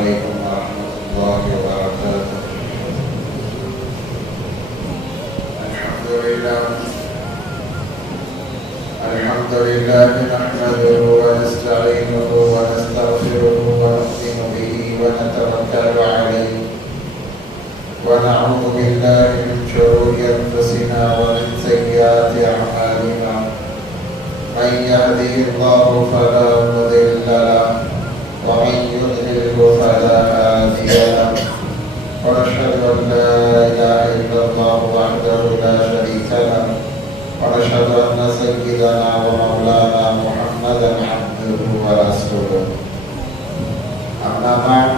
عليكم ورحمة الله وبركاته. الحمد لله نحمده ونستعينه ونستغفره ونؤمن به ونتوكل عليه ونعوذ بالله من شرور أنفسنا ومن سيئات أعمالنا. من يهده الله فلا مضل له ومن يضلله فلا هادي له، ونشهد أن لا إله إلا الله وحده لا شريك له، ونشهد أن سيدنا ومولانا محمدا عبده ورسوله. أما بعد،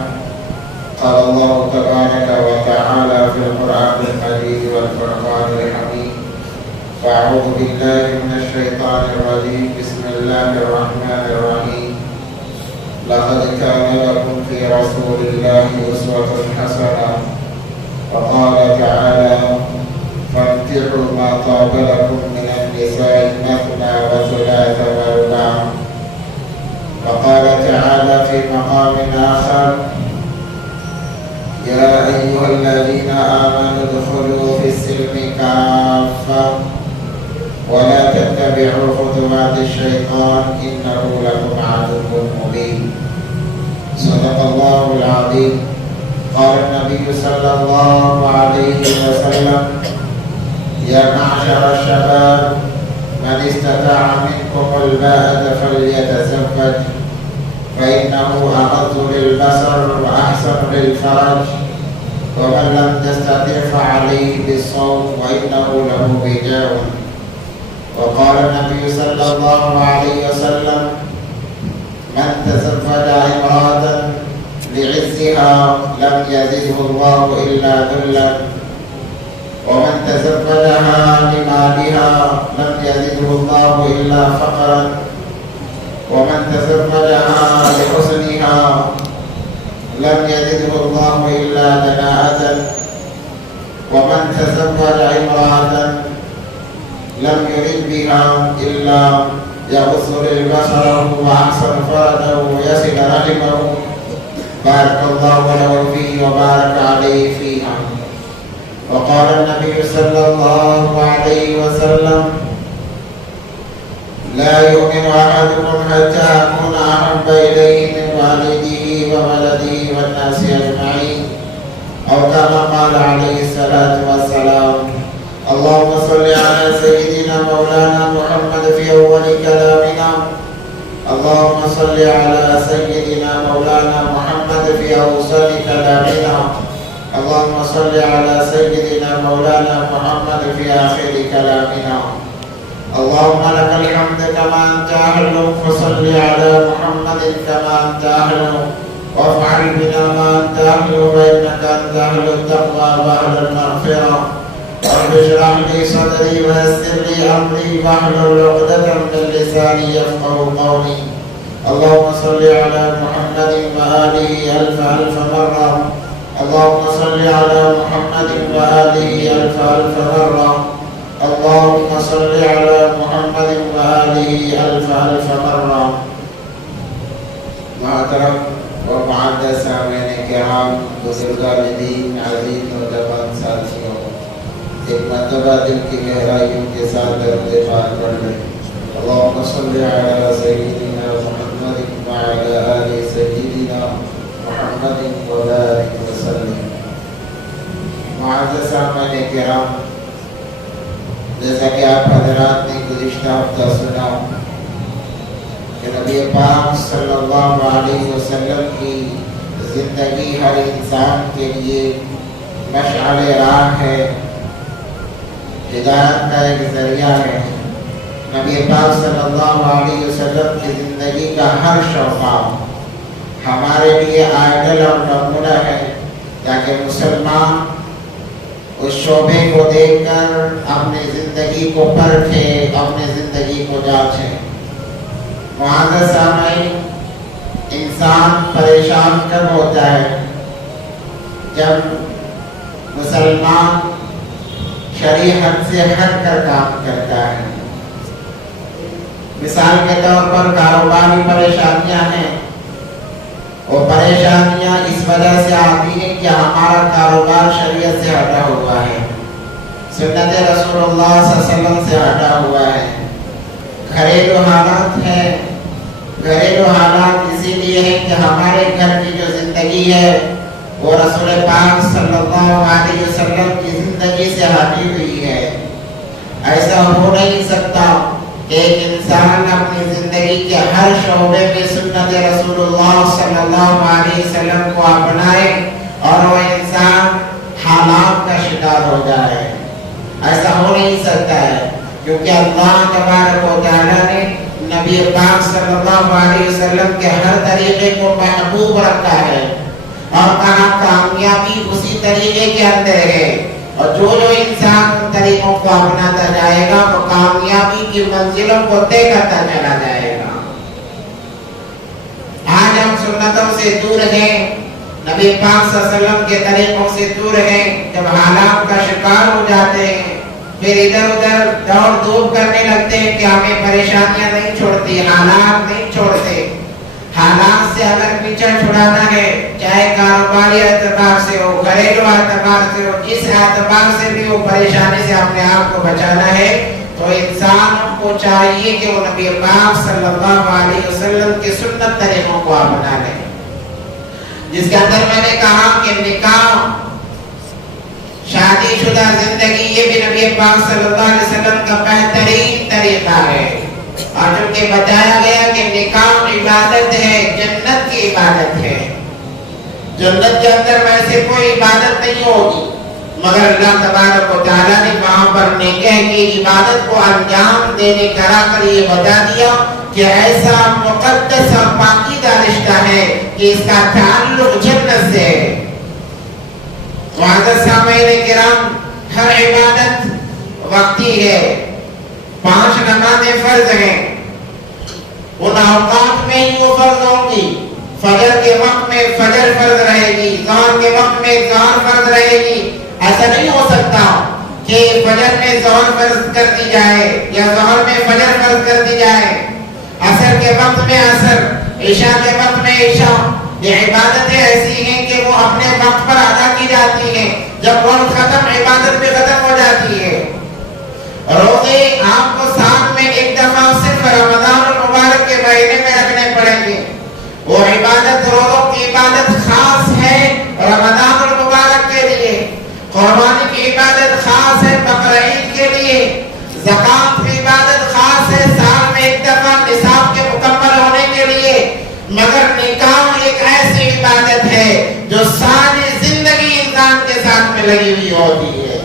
قال الله تبارك وتعالى في القرآن المجيد والفرقان الحميد: فأعوذ بالله من الشيطان الرجيم، بسم الله الرحمن الرحيم. لقد كان لكم في رسول الله أسوة حسنة. وقال تعالى: فانكحوا ما طاب لكم من النساء مثنى وثلاث ورباع. وقال تعالى في مقام آخر: يا أيها الذين آمنوا ادخلوا في السلم كافة ولا تتبعوا خطوات الشيطان إنه لكم عدو مبين. صدق الله العظيم. قال النبي صلى الله عليه وسلم: يا معشر الشباب، من استطاع منكم الباءة فليتزوج، فإنه أغض للبصر وأحسن للفرج، ومن لم تستطع فعليه بالصوم وإنه له وجاء. وقال النبي صلى الله عليه وسلم: من تزوج امرأة لعزها لم يزده الله إلا ذلا، ومن تزوجها لمالها لم يزده الله إلا فقرا، ومن تزوجها لحسنها لم يزده الله إلا دناءة، ومن تزوج امرأة لم يرد بها إلا يغض لبصره وأحسن فرجه ويصل رحمه، بارك الله له فيه وبارك عليه فيها. وقال النبي صلى الله عليه وسلم: لا يؤمن أحدكم حتى أكون أحب إليه من والده وولده والناس أجمعين، أو كما قال عليه الصلاة والسلام. اللهم صل على سيدنا مولانا محمد في أول كلامنا. اللهم صل على سيدنا مولانا محمد في أوسط كلامنا. اللهم صل على سيدنا مولانا محمد في آخر كلامنا. اللهم لك الحمد كما أنت أهل، فصل على محمد كما أنت أهل، وافعل بنا ما أنت أهل، فإنك أنت أهل التقوى وأهل المغفرة. رب اشرح لي صدري ويسر لي أمري واحلل عقدة من لساني يفقهوا قولي. اللهم صل على محمد وآله ألف ألف مرة. اللهم صل على محمد وآله ألف ألف مرة. اللهم صل على محمد وآله ألف ألف مرة. محترم و معزز سامعین کرام، بزرگان دین، عزیز نوجوان ساتھیوں، ایک مرتبہ دل کی گہرائیوں کے ساتھ درود پاک پڑھ لیں: اللهم صل على سيدنا محمد وعلى آل سيدنا محمد وبارك وسلم. معزز سامعین کرام، جیسا کہ آپ حضرات نے گزشتہ ہفتہ سنا کہ نبی پاک صلی اللہ علیہ وسلم کی زندگی ہر انسان کے لیے مشعل راہ ہے، ہدایت کا ایک ذریعہ ہے۔ نبی پاک صلی اللہ علیہ وسلم کی زندگی کا ہر شعبہ ہمارے لیے آئیڈل اور نمونہ ہے، تاکہ مسلمان اس شعبے کو دیکھ کر اپنی زندگی کو پرکھے، اپنی زندگی کو جانچے۔ معزز سامعین، انسان پریشان کب ہوتا ہے؟ جب مسلمان شریعت سے ہٹ کر کام کرتا ہے۔ مثال کے طور پر کاروباری پریشانیاں ہیں، وہ پریشانیاں اس اس وجہ سے آتی ہے کہ ہمارا کاروبار شریعت سے ہٹا ہوا ہے، سنت رسول اللہ صلی اللہ علیہ وسلم سے ہٹا ہوا ہے۔ گھریلو حالات ہے، گھریلو حالات اسی لیے ہے کہ ہمارے گھر کی جو زندگی ہے وہ رسول پاک صلی اللہ علیہ وسلم کی زندگی سے ہٹی ہوئی ہے۔ ایسا ہو نہیں سکتا کہ ایک انسان اپنی زندگی کے ہر شعبے میں سنت رسول اللہ صلی اللہ علیہ وسلم کو اپنائے اور وہ انسان حالات کا شکار ہو جائے۔ ایسا ہو نہیں سکتا ہے، کیونکہ اللہ تبارک و تعالیٰ نے نبی پاک صلی اللہ علیہ وسلم کے ہر طریقے کو محبوب رکھا ہے اور کہا کامیابی اسی طریقے کے اندر ہے، اور جو انسان ان طریقوں کو اپناتا جائے گا وہ کامیابی کی منزلوں کو طے کرتا چلا جائے گا۔ آج ہم سنتوں سے دور ہیں، نبی پاک صلی اللہ علیہ وسلم کے طریقوں سے دور ہیں، جب حالات کا شکار ہو جاتے ہیں پھر ادھر ادھر دوڑ دھوپ کرنے لگتے ہیں کہ ہمیں پریشانیاں نہیں چھوڑتی، حالات نہیں چھوڑتے۔ حالات سے اگر پیچھا چھڑانا ہے، چاہے کاروباری اعتبار سے ہو، گھریلو اعتبار سے ہو، جس اعتبار سے بھی وہ پریشانی سے اپنے آپ کو بچانا ہے، تو انسان کو چاہیے کہ وہ نبی پاک صلی اللہ علیہ وسلم کے سنت طریقوں کو اپنا لے، جس کے اندر میں نے کہا کہ نکاح، شادی شدہ زندگی، یہ بھی نبی پاک صلی اللہ علیہ وسلم کا بہترین طریقہ ہے۔ اور چونکہ بتایا گیا کہ نکاح عبادت ہے، جنت کی عبادت ہے، جنت کے اندر ویسے کوئی عبادت نہیں ہوگی، مگر اللہ تبارک و تعالیٰ نے وہاں پر نکاح کی عبادت کو انجام دینے کرا کر یہ بتا دیا کہ ایسا مقدس اور پاکیزہ رشتہ ہے کہ اس کا تعلق جنت سے ہے۔ معزز سامعین کرام، ہر عبادت وقتی ہے، 5 نمازیں فرض ہیں، ان اوقات میں ہی وہ فرض ہوں گی۔ فجر کے وقت میں فجر فرض رہے گی، ظہر کے وقت میں ظہر فرض رہے گی۔ ایسا نہیں ہو سکتا کہ فجر میں ظہر فرض کر دی جائے یا ظہر میں فجر فرض کر دی جائے، عصر کے وقت میں عصر، عشاء کے وقت میں عشاء۔ یہ عبادتیں ایسی ہیں کہ وہ اپنے وقت پر ادا کی جاتی ہیں، جب وقت ختم عبادت بھی ختم ہو جاتی ہے۔ روزے آپ کو سال میں ایک دفعہ صرف رمضان المبارک کے مہینے میں رکھنے پڑیں گے، وہ عبادت روزوں کی عبادت خاص ہے رمضان المبارک کے لیے، قربانی کی عبادت خاص ہے بقرہ عید کے لیے، زکوٰۃ کی عبادت خاص ہے سال میں ایک دفعہ نصاب کے مکمل ہونے کے لیے، مگر نکاح ایک ایسی عبادت ہے جو ساری زندگی انسان کے ساتھ میں لگی ہوئی ہوتی ہے۔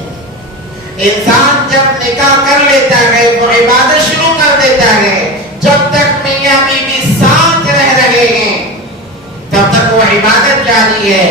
انسان جب نکاح کر لیتا ہے وہ عبادت شروع کر دیتا ہے، جب تک میاں بیوی ساتھ رہ رہے ہیں تب تک وہ عبادت جاری ہے،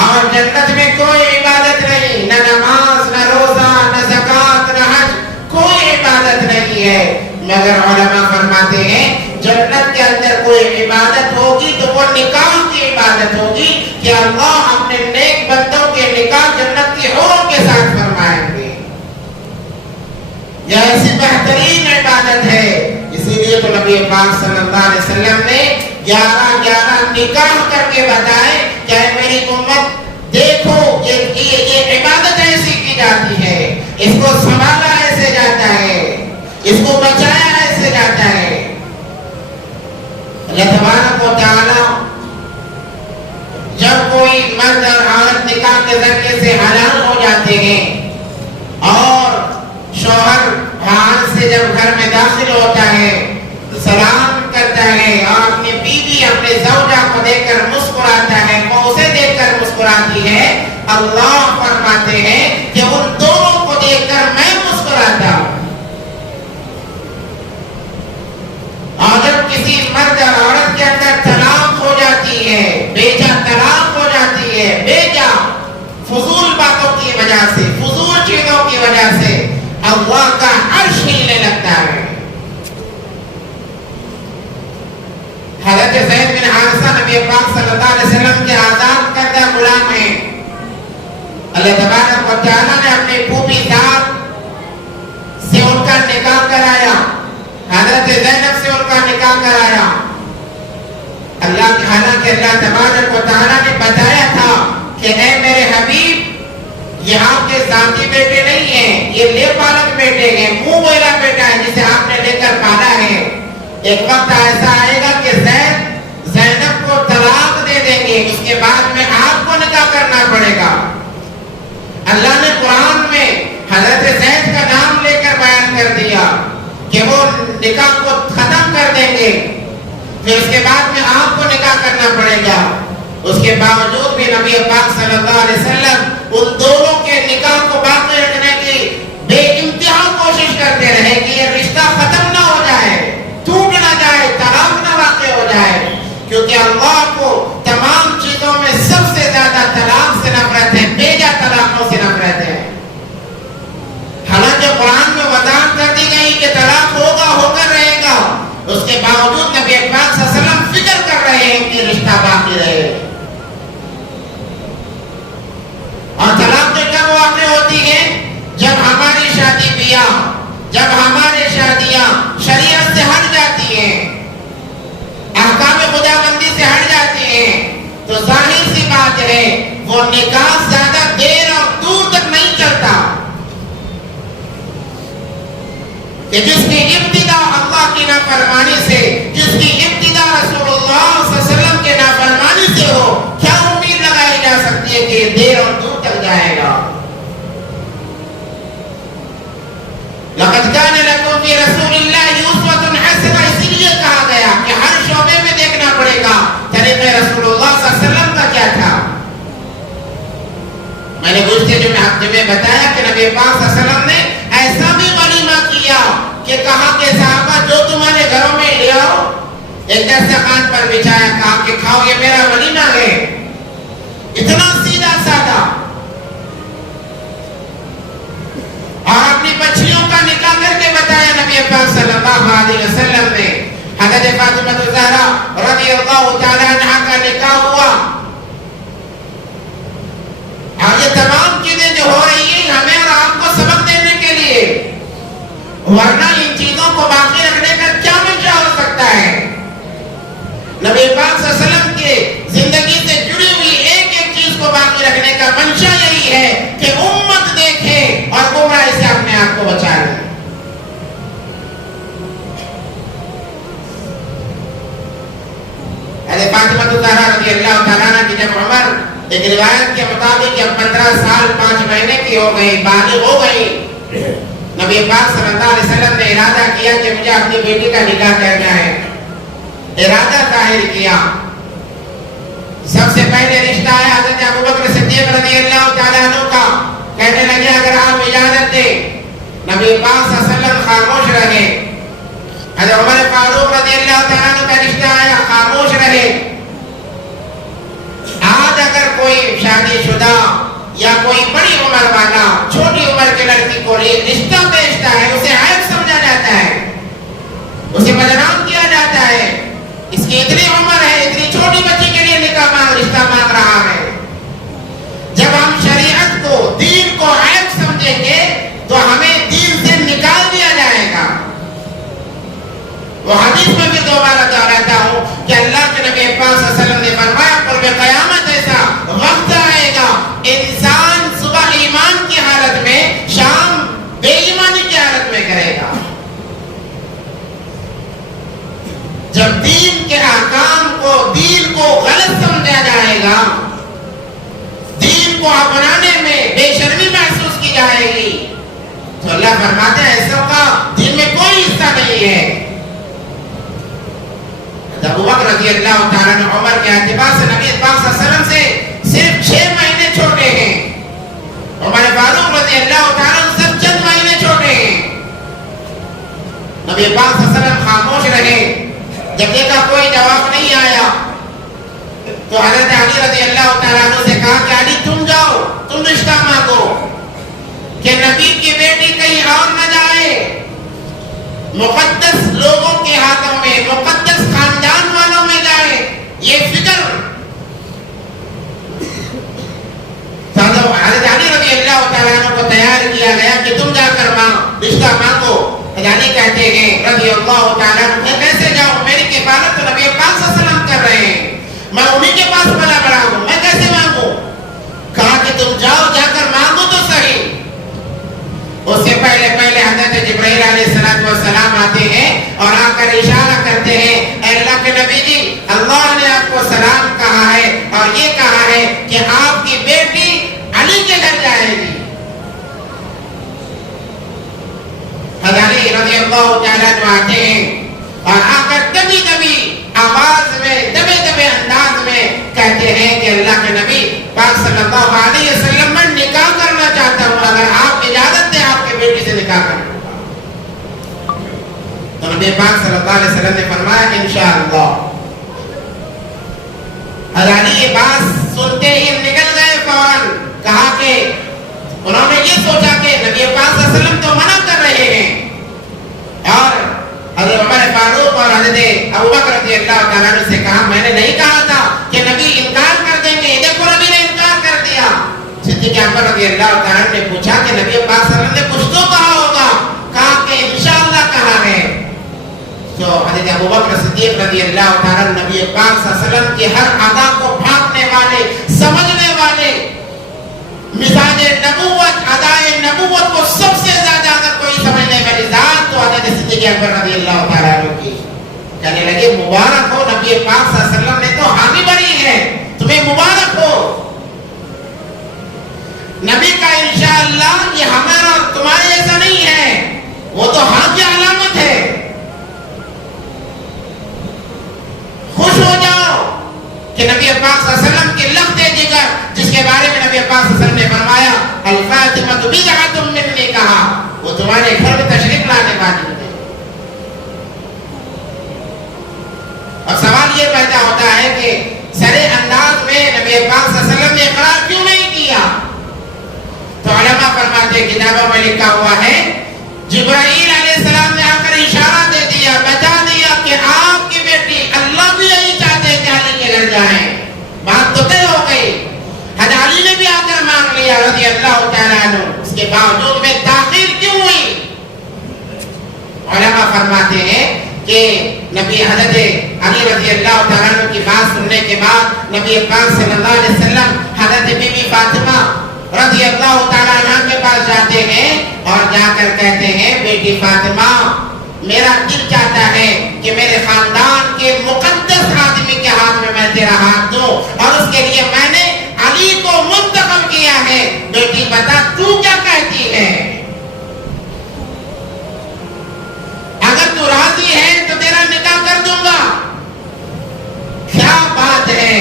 اور جنت میں کوئی عبادت نہیں، نہ نماز، نہ روزہ، نہ زکوٰۃ، نہ حج، کوئی عبادت نہیں ہے، مگر علماء فرماتے ہیں جنت کے اندر کوئی عبادت ہوگی تو وہ نکاح کی عبادت ہوگی کہ اللہ اپنے نیک بندوں کے نکاح جنت کی حوروں کے ساتھ فرمائیں گے۔ یہ ایسی بہترین عبادت ہے، اسی لیے تو نبی پاک صلی اللہ علیہ وسلم نے 11 نکاح کر کے بتائے کہ اے میری امت دیکھو یہ عبادت ایسی کی جاتی ہے، اس کو سنبھالا ایسے جاتا ہے، اس کو بچایا ایسے جاتا ہے۔ اللہ تبارک و تعالی جب کوئی مرد اور عورت نکاح کے ذریعے سے حلال ہو جاتے ہیں اور شوہر باہر سے جب گھر میں داخل ہوتا ہے سلام کرتا ہے اور اپنی بیوی اپنے زوجہ کو دیکھ کر مسکراتا ہے، وہ اسے دیکھ کر مسکراتی ہے، اللہ فرماتے ہیں کہ ان دونوں کو دیکھ کر میں مسکراتا ہوں۔ اور جب کسی مرد اور عورت کے اندر طلاق ہو جاتی ہے، بیجا طلاق ہو جاتی ہے، بیجا فضول باتوں کی وجہ سے، فضول چیزوں کی وجہ سے اللہ کا عرش ہلنے لگتا ہے۔ حضرت زید بن حارثہ نبی پاک صلی اللہ علیہ وسلم کے آزاد کردہ غلام ہیں، اللہ تبارک و تعالیٰ نے اپنی پھوپھی ذات سے ان کا نکاح کرایا، حضرت زینب سے ان کا نکاح کرایا۔ اللہ حالانکہ اللہ تبارک و تعالیٰ نے بتایا تھا کہ اے میرے حبیب یہ آپ کے ذاتی بیٹے نہیں ہیں، یہ لے پالک بیٹے ہیں، منہ بولا بیٹا ہے جسے آپ نے لے کر پالا ہے۔ ایک وقت ایسا آئے گا کہ زینب کو طلاق دے دیں گے، اس کے بعد میں آپ کو نکاح کرنا پڑے گا۔ اللہ نے قرآن میں حضرت زید کا نام لے کر بیان کر دیا کہ وہ نکاح کو ختم کر دیں گے، پھر اس کے بعد میں آپ کو نکاح کرنا پڑے گا۔ اس کے باوجود بھی نبی پاک صلی اللہ علیہ وسلم ان دونوں کے نکاح کو باقی رکھنے کی بے انتہا کوشش کرتے رہے کہ یہ رشتہ ختم نہ ہو جائے، ٹوٹ نہ جائے، طلاق نہ واقع ہو جائے، کیونکہ اللہ کو تمام چیزوں میں سب سے زیادہ طلاق سے نفرت ہے، بیجا طلاقوں سے نفرت ہے۔ حالانکہ قرآن میں وضاحت کر دی گئی کہ طلاق ہوگا، ہو کر رہے گا، اس کے باوجود نبی پاک صلی اللہ علیہ وسلم فکر کر رہے ہیں کہ رشتہ باقی رہے۔ اور طلاق کب واقع ہوتی ہے؟ جب ہماری شادی بیاہ، جب ہماری شادیاں شریعت سے ہٹ جاتی ہیں، احکام خداوندی سے ہٹ جاتی ہیں، تو ظاہر سی بات ہے وہ نکاح زیادہ دیر اور دور تک نہیں چلتا، کہ جس کی ابتدا اللہ کی نافرمانی سے، جس کی ابتدا رسول اللہ صلی اللہ علیہ وسلم کے نافرمانی سے ہو، کیا امید لگائی جا سکتی ہے کہ یہ دیر اور دور تک جائے گا؟ لقد كان لكم في رسول الله اسوة حسنة، اسی لیے کہا گیا کہ ہر شعبے میں دیکھنا پڑے گا طریقہ رسول اللہ صلی اللہ علیہ وسلم کا کیا تھا۔ میں نے گزشتہ جمعے میں بتایا کہ نبی پاک صلی اللہ علیہ وسلم نے ایسا بھی ولیمہ کیا کہ کہا کہ صحابہ جو تمہارے گھروں میں لے آؤ، ایک دسترخوان پر بچھایا، کہا کہ کھاؤ، یہ میرا ولیمہ ہے۔ اتنا سیدھا سادہ، اور اپنی بچیوں کا نکاح کر کے بتایا نبی پاک صلی اللہ علیہ وسلم نے۔ حضرت فاطمہ الزہرا رضی اللہ تعالی عنہا کا نکاح ہوا، اور یہ تمام چیزیں جو ہو رہی ہیں ہمیں اور آپ کو سبق دینے کے لیے، ورنہ ان چیزوں کو باقی رکھنے کا کیا منشا ہو سکتا ہے؟ نبی پاک صلی اللہ علیہ وسلم کے زندگی سے جڑی ہوئی ایک ایک چیز کو باقی رکھنے کا منشا یہی ہے کہ امت دیکھے اور گمراہی سے اپنے آپ کو بچا لے۔ حضرت فاطمہ الزہرا رضی اللہ تعالیٰ عنہ کی جب عمر ایک روایت کے مطابق جب 15 سال 5 مہینے کی ہو گئی، بالغ ہو گئی، نبی پاک صلی اللہ علیہ وسلم نے ارادہ کیا کہ مجھے اپنی بیٹی کا نکاح کرنا ہے۔ ارادہ ظاہر کیا، سب سے پہلے رشتہ آیا حضرت ابوبکر صدیق رضی اللہ تعالیٰ عنہ کا، کہنے لگے اگر آپ اجازت دیں۔ نبی پاک صلی اللہ علیہ وسلم خاموش رہے۔ حضرت عمر فاروق رضی اللہ تعالیٰ عنہ کا رشتہ آیا، خاموش رہے۔ آج اگر کوئی شادی شدہ یا کوئی بڑی عمر والا چھوٹی عمر کی لڑکی کو رشتہ پیشتا ہے، اسے عیب سمجھا جاتا ہے، اسے بدنام کیا جاتا ہے، اس کی اتنی عمر ہے، اتنی چھوٹی بچی کے لیے نکاح رشتہ مانگ رہا ہے۔ جب ہم شریعت کو، دین کو عیب سمجھیں گے تو ہمیں دین سے نکال دیا جائے گا۔ وہ حدیث میں بھی دوبارہ دہراتا ہوں کہ اللہ کے نبی پاک صلی اللہ علیہ وسلم نے فرمایا قرب قیامت ایسا وقت آئے گا انسان صبح ایمان کی حالت میں، شام بے ایمانی کی حالت میں کرے گا۔ جب دین کے احکام کو، دین کو غلط سمجھا جائے گا، دین کو اپنانے میں بے شرمی محسوس کی جائے گی، تو اللہ فرماتا ہے ایسا کا دین میں کوئی حصہ نہیں ہے۔ ابوبکر رضی اللہ تعالیٰ عنہ عمر کے اعتبار سے نبی پاک صلی اللہ علیہ وسلم سے صرف 6 مہینے چھوٹے ہیں، عمر فاروق رضی اللہ تعالیٰ عنہ صرف چند مہینے چھوٹے ہیں۔ نبی پاک صلی اللہ علیہ وسلم خاموش رہے۔ جب دیکھا کوئی جواب نہیں آیا تو حضرت علی رضی اللہ تعالیٰ عنہ سے کہا کہ علی تم جاؤ، تم رشتہ مانگو کہ نبی کی بیٹی کہیں اور نہ جائے، مقدس لوگوں کے ہاتھوں میں، مقدس خاندان والوں میں جائے، یہ فکر۔ حضرت علی رضی اللہ تعالیٰ عنہ کو تیار کیا گیا کہ تم جا کر رشتہ مانگو۔ علی کہتے ہیں رضی اللہ تعالیٰ عنہ میں کیسے جاؤں، میری کفالت تو نبی پاک صلی اللہ علیہ وسلم کر رہے ہیں۔ میں انہیں کے پاس پلا بڑا ہوں، میں کیسے مانگوں؟ کہا کہ تم جاؤ، جا کر مانگو تو صحیح۔ اس سے پہلے حضرت جبرائیل علیہ السلام آتے ہیں اور آ کر اشارہ کرتے ہیں، اے اللہ کے نبی جی، اللہ نے آپ کو سلام کہا ہے اور یہ کہا ہے کہ آپ کی بیٹی علی کے گھر جائے گی۔ حضرت علی رضی اللہ تعالیٰ عنہ آتے ہیں اور آ کر دبی دبی آواز میں، دبے دبے انداز میں کہتے ہیں کہ اللہ کے نبی پاک صلی اللہ علیہ وسلم میں نکاح کرنا چاہتا ہوں، اگر آپ اجازت دیں آپ کی بیٹی سے نکاح کرنا۔ تو نبی پاک صلی اللہ علیہ وسلم نے فرمایا انشاءاللہ۔ حضرت علی یہ بات سنتے ہی نکل گئے فوراً، کہا کہ انہوں نے یہ سوچا کہ نبی پاک صلی اللہ علیہ وسلم تو منع کر رہے ہیں، اور حضرت عمر فاروق اور حضرت ابوبکر رضی اللہ تعالیٰ عنہ سے کہا میں نے نہیں کہا تھا کہ نبی انکار کر دیں گے، دیکھو نبی نے انکار کر دیا۔ صدیق اکبر رضی اللہ تعالیٰ عنہ نے پوچھا کہ نبی پاک صلی اللہ علیہ وسلم نے کچھ تو کہا ہوگا، کہا کہ انشاءاللہ کہا ہے۔ تو حضرت ابوبکر صدیق رضی اللہ تعالیٰ عنہ نبی پاک صلی اللہ علیہ وسلم کی ہر ادا کو بھانپنے والے، سمجھنے والے، مزاج نبوت، ادائے نبوت کو سب سے زیادہ اگر کوئی سمجھنے والی ذات تو حضرت صدیق اکبر رضی اللہ تعالیٰ عنہ کی۔ کہنے لگے مبارک ہو، نبی پاک صلی اللہ علیہ وسلم نے تو حامی بری ہے، تمہیں مبارک ہو۔ نبی کا انشاءاللہ یہ ہمارا اور تمہارے ایسا نہیں ہے، وہ تو ہاں کی علامت ہے۔ خوش ہو جاؤ کہ نبی پاک صلی اللہ علیہ وسلم کی لخت جگر، جس کے بارے میں نبی پاک صلی اللہ علیہ وسلم نے فرمایا الفاطمہ بدعۃ منی، کہا وہ تمہارے گھر میں تشریف لانے والی ہے۔ اور سوال یہ پیدا ہوتا ہے کہ سرے انداز میں نبی پاک صلی اللہ علیہ وسلم نے اقرار کیوں نہیں کیا؟ تو علماء فرماتے ہیں کتابوں میں لکھا ہوا ہے جبرائیل علیہ السلام نے آ کر اشارہ دے دیا، بتا دیا کہ آپ کی بیٹی، اللہ بھی یہی چاہتے ہیں کہ علی کے گھر جائیں، بات تو طے ہو گئی۔ حضرت علی نے بھی آ کر مانگ لیا رضی اللہ تعالیٰ عنہ، اس کے باوجود میں تاخیر کیوں ہوئی؟ علماء فرماتے ہیں کہ نبی حضرت علی رضی اللہ تعالیٰ عنہ کی بات سننے کے بعد نبی پاک صلی اللہ علیہ وسلم حضرت بی بی فاطمہ رضی اللہ تعالیٰ عنہ کے پاس جاتے ہیں اور جا کر کہتے ہیں بیٹی فاطمہ، میرا دل چاہتا ہے کہ میرے خاندان کے مقدس آدمی کے ہاتھ میں میں تیرا ہاتھ دوں، اور اس کے لیے میں نے علی کو منتخب کیا ہے، بیٹی بتا تو کیا کہتی ہے؟ اگر تو راضی ہے تو تیرا نکاح کر دوں گا۔ کیا بات ہے،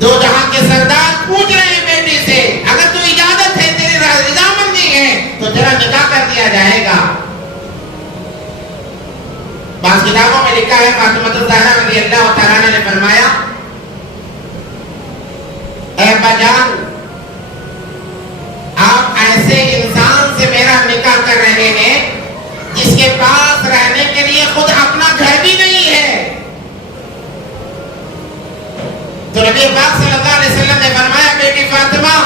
دو جہاں کے سردار پوچھ رہے ہیں بیٹی سے، اگر تو اجازت ہے، تیری رضامندی ہے تو تیرا نکاح کر دیا جائے گا۔ بعض کتابوں میں لکھا ہے فاطمہ الزہرا رضی اللہ تعالیٰ عنہ نے فرمایا اے ابا جان، آپ ایسے انسان سے میرا نکاح کر رہے ہیں جس کے پاس رہنے کے لیے خود اپنا گھر بھی نہیں ہے۔ تو نبی پاک صلی اللہ علیہ وسلم نے فرمایا بیٹی فاطمہ،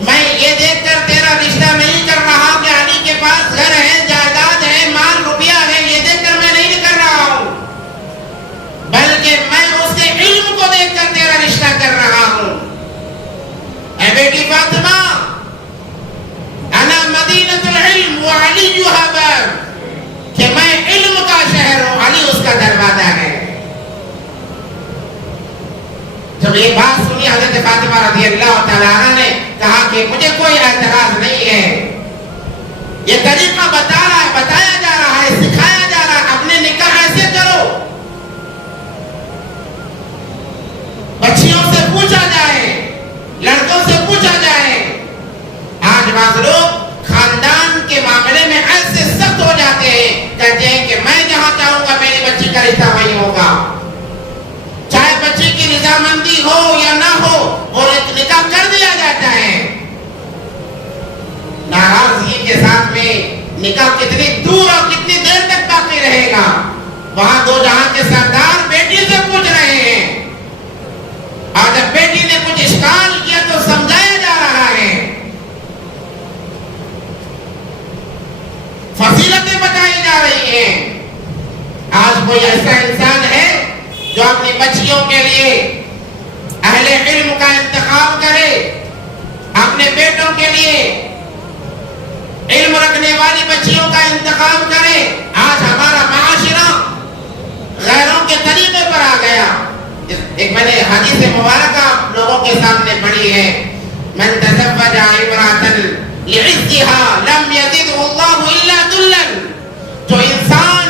میں یہ دیکھ کر تیرا رشتہ نہیں کر رہا کہ علی کے پاس گھر ہے، جائیداد ہے، مال روپیہ ہے، یہ دیکھ کر میں نہیں کر رہا ہوں، بلکہ میں اس کے علم کو دیکھ کر تیرا رشتہ کر رہا ہوں۔ اے بیٹی فاطمہ، انا مدینۃ العلم وعلیھا باب، کہ میں علم کا شہر ہوں، علی اس کا دروازہ ہے۔ جب یہ بات سنی حضرت فاطمہ رضی اللہ تعالیٰ عنہ نے کہا کہ مجھے کوئی اعتراض نہیں ہے، یہ طریقہ بتایا جا رہا ہے، سکھایا جا رہا ہے، اپنے نکاح ایسے کرو، بچیوں سے پوچھا جائے، لڑکوں سے پوچھا جائے۔ آج بعض لوگ خاندان کے معاملے میں ایسے سخت ہو جاتے ہیں، کہتے ہیں کہ میں جہاں چاہوں گا میری بچی کا رشتہ وہی ہوگا، چاہے بچی کی رضامندی ہو یا نہ ہو، وہ نکاح کر دیا جاتا ہے۔ ناراضگی کے ساتھ میں نکاح کتنی دور اور کتنی دیر تک باقی رہے گا؟ وہاں دو جہاں کے سردار بیٹی سے پوچھ رہے ہیں، اور جب بیٹی نے کچھ اشکال کیا تو سمجھایا جا رہا ہے، فضیلتیں بتائی جا رہی ہیں۔ آج کوئی ایسا انسان ہے جو اپنی بچیوں کے لیے اہل علم کا انتخاب کرے، اپنے بیٹوں کے لیے علم رکھنے والی بچیوں کا انتخاب کرے۔ آج ہمارا معاشرہ غیروں کے طریقے پر آ گیا۔ ایک میں نے حدیث مبارکہ لوگوں کے سامنے پڑھی ہے، من تزوج امرأة لعزها لم يزده الله الا ذلا۔ جو انسان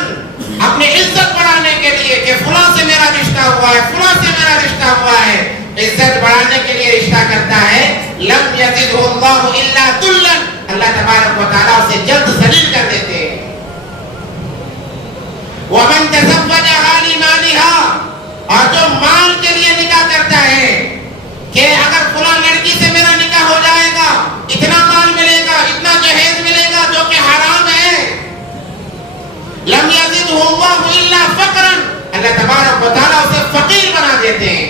اپنی عزت بڑھانے کے لیے کہ فلاں سے میرا رشتہ ہوا ہے، فلاں سے میرا رشتہ ہوا ہے، عزت بڑھانے کے لیے رشتہ کرتا ہے، لم يزده الله الا ذلا، اللہ تبارک و تعالیٰ اسے جلد ذلیل کر دیتے ہیں۔ ومن تزوجها لمالها، اور جو مال کے لیے نکاح کرتا ہے کہ اگر فلاں لڑکی سے میرا نکاح ہو جائے گا اتنا مال ملے گا، اتنا جہیز ملے گا، جو کہ حرام ہے، لم يزده الله الا فقرا، اللہ تبارک و تعالیٰ اسے فقیر بنا دیتے ہیں،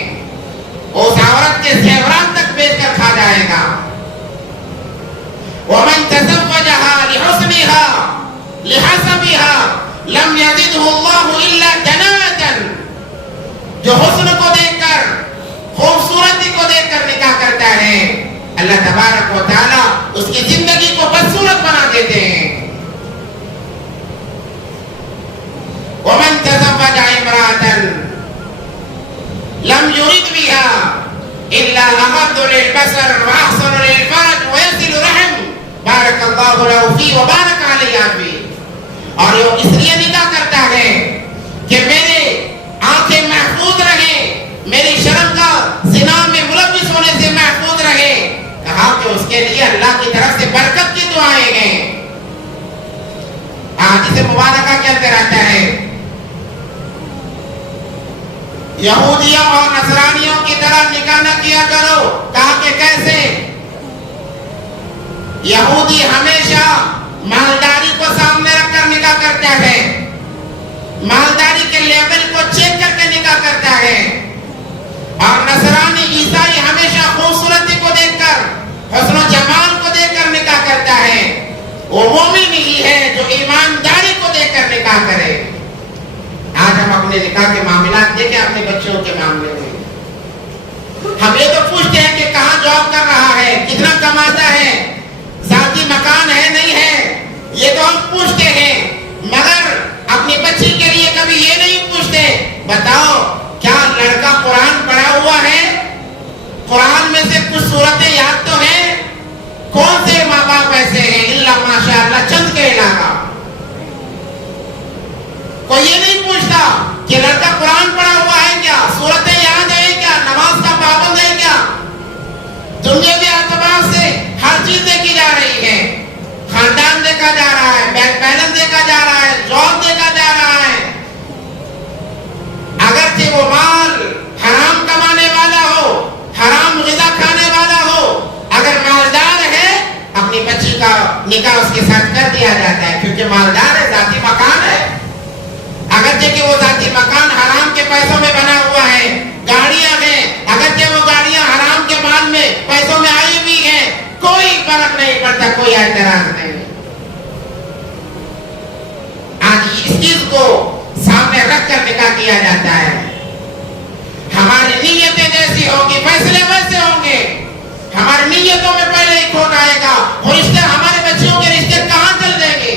اس عورت کے زیورات تک بیچ کر کھا جائے گا۔ ومن تزوجها لحسنها لحسبها لم يزده الله الا جناتا، جو حسن کو دیکھ کر، خوبصورتی کو دیکھ کر نکاح کرتا ہے، اللہ تبارک و تعالیٰ اس کی زندگی کو بدصورت بنا دیتے ہیں۔ ومن تزوج امرأة لم يرد بها الا اغض للبصر واحسن للفرج ويصل رحم بارك الله له فيه وبارك عليه فيه، اور وہ اس لیے نکاح کرتا ہے کہ میرے آنکھیں محفوظ رہیں، میری شرم کا زنا میں ملوث ہونے سے محفوظ رہے، کہا کہ اس کے لیے اللہ کی طرف سے برکت کی دعائیں ہیں۔ حدیث مبارکہ کے اندر آتا ہے یہودیوں اور نصرانیوں کی طرح نکاح نہ کیا کرو، کہا کہ کیسے؟ یہودی ہمیشہ مالداری کو سامنے رکھ کر نکاح کرتا ہے، مالداری کے لیول کو چیک کر کے نکاح کرتا ہے، اور نصرانی عیسائی ہمیشہ خوبصورتی کو دیکھ کر، حسن و جمال کو دیکھ کر نکاح کرتا ہے۔ وہ مومن ہی ہے جو ایمانداری کو دیکھ کر نکاح کرے۔ آج ہم اپنے نکاح کے معاملات دیکھیں، اپنے بچوں کے معاملے میں ہم یہ تو پوچھتے ہیں کہ کہاں جاب کر رہا ہے، کتنا کماتا ہے، ذاتی مکان ہے نہیں ہے، یہ تو ہم پوچھتے ہیں، مگر اپنی بچی کے لیے کبھی یہ نہیں پوچھتے بتاؤ کیا لڑکا قرآن پڑھا ہوا ہے، قرآن میں سے کچھ صورتیں یاد تو ہیں؟ کون سے ماں باپ ایسے ہیں الا ماشاء اللہ چند کے علاقہ؟ کوئی یہ نہیں پوچھتا کہ لڑکا قرآن پڑھا ہوا ہے کیا، صورتیں یاد ہیں کیا، نماز کا پابند ہے کیا؟ دنیاوی اعتبار سے ہر چیز دیکھی جا رہی ہے، خاندان دیکھا جا رہا ہے، بینک بیلنس دیکھا جا رہا ہے، جاب دیکھا جا رہا ہے۔ اگرچہ وہ مال حرام کمانے والا ہو، حرام غذا کھانے والا ہو، اگر مالدار ہے اپنی بچی کا نکاح اس کے ساتھ کر دیا جاتا ہے، کیونکہ مالدار ہے، ذاتی مکان ہے، اگرچہ کہ وہ ذاتی مکان حرام کے پیسوں میں بنا ہوا ہے، گاڑیاں ہیں، اگرچہ وہ گاڑیاں حرام کے مال میں پیسوں میں آئی ہوئی ہیں، کوئی فرق نہیں پڑتا، کوئی اعتراض نہیں۔ آج اس چیز کو سامنے رکھ کر نکاح کیا جاتا ہے۔ ہماری نیتیں جیسی ہوگی فیصلے ویسے ہوں گے، ہماری نیتوں میں پہلے ہی کھوٹ آئے گا، اور رشتے ہمارے بچوں کے رشتے کہاں چل جائیں گے؟